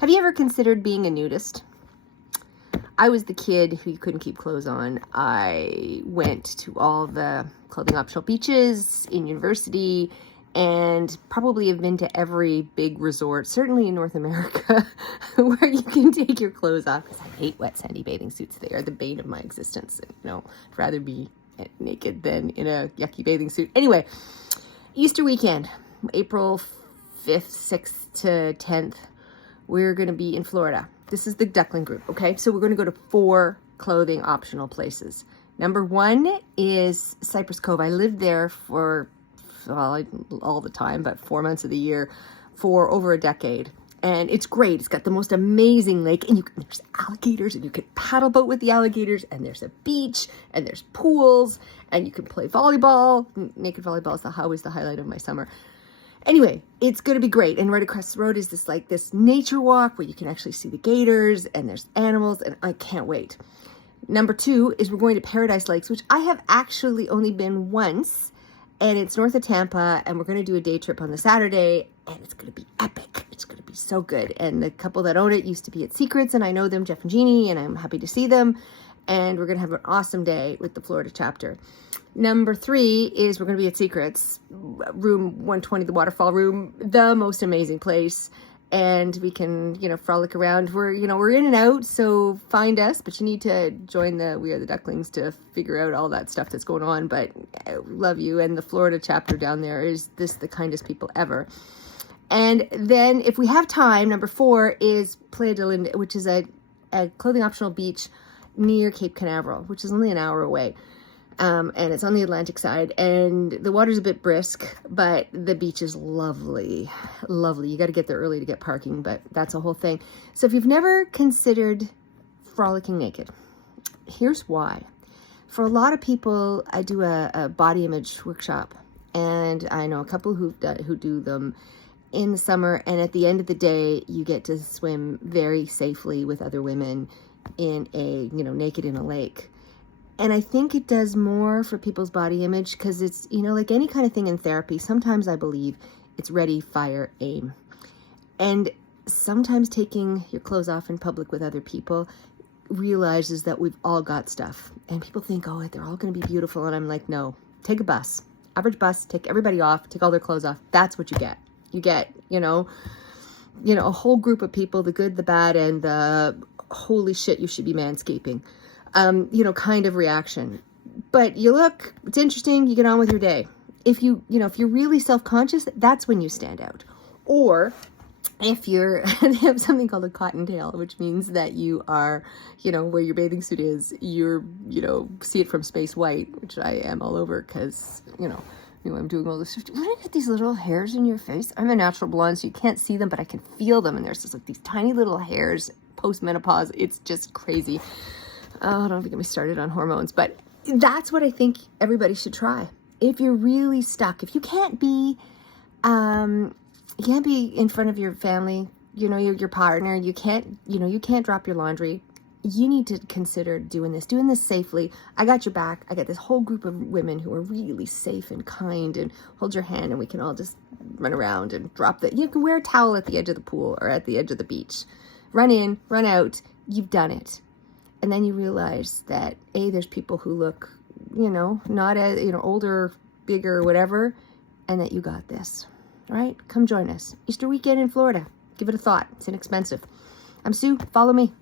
Have you ever considered being a nudist? I was the kid who couldn't keep clothes on. I went to all the clothing optional beaches in university and probably have been to every big resort, certainly in North America, where you can take your clothes off. Because I hate wet, sandy bathing suits. They are the bane of my existence. I'd rather be naked than in a yucky bathing suit. Anyway, Easter weekend, April 5th, 6th to 10th, we're going to be in Florida. This is the Duckling group, okay? So we're going to go to 4 clothing optional places. Number 1 is Cypress Cove. I lived there for, well, all the time, but 4 months of the year for over a decade. And it's great. It's got the most amazing lake, and there's alligators, and you can paddle boat with the alligators, and there's a beach, and there's pools, and you can play volleyball. Naked volleyball is always the highlight of my summer. Anyway, it's going to be great. And right across the road is this nature walk where you can actually see the gators and there's animals, and I can't wait. Number 2 is we're going to Paradise Lakes, which I have actually only been once, and it's north of Tampa, and we're going to do a day trip on the Saturday, and it's going to be epic. It's going to be so good. And the couple that own it used to be at Secrets, and I know them, Jeff and Jeannie, and I'm happy to see them. And we're going to have an awesome day with the Florida chapter. Number 3 is we're going to be at Secrets, room 120, the waterfall room, the most amazing place. And we can, frolic around. We're in and out, so find us. But you need to join We Are the Ducklings to figure out all that stuff that's going on. But I love you. And the Florida chapter down there is the kindest people ever. And then if we have time, number 4 is Playa del Linda, which is a clothing optional beach near Cape Canaveral, which is only an hour away. And it's on the Atlantic side, and the water's a bit brisk, but the beach is lovely, lovely. You got to get there early to get parking, but that's a whole thing. So if you've never considered frolicking naked, here's why. For a lot of people, I do a body image workshop, and I know a couple who do them in the summer, and at the end of the day, you get to swim very safely with other women in naked in a lake. And I think it does more for people's body image because it's, like any kind of thing in therapy, sometimes I believe it's ready, fire, aim. And sometimes taking your clothes off in public with other people realizes that we've all got stuff. And people think, oh, they're all going to be beautiful. And I'm like, no, take a bus, average bus, take everybody off, take all their clothes off. That's what you get. You get, a whole group of people, the good, the bad, and the holy shit, you should be manscaping. Kind of reaction. But you look, it's interesting, you get on with your day. If if you're really self-conscious, that's when you stand out. Or if they have something called a Cottontail, which means that you are, where your bathing suit is, you're, see it from space white, which I am all over because, I'm doing all this stuff. When I get these little hairs in your face, I'm a natural blonde, so you can't see them, but I can feel them. And there's just these tiny little hairs post-menopause. It's just crazy. Oh, don't get me started on hormones, but that's what I think everybody should try. If you're really stuck, if you can't be in front of your family, your partner, you can't drop your laundry. You need to consider doing this safely. I got your back. I got this whole group of women who are really safe and kind and hold your hand, and we can all just run around and you can wear a towel at the edge of the pool or at the edge of the beach. Run in, run out. You've done it. And then you realize that, there's people who look, not as, older, bigger, whatever, and that you got this, right? Come join us. Easter weekend in Florida. Give it a thought. It's inexpensive. I'm Sue. Follow me.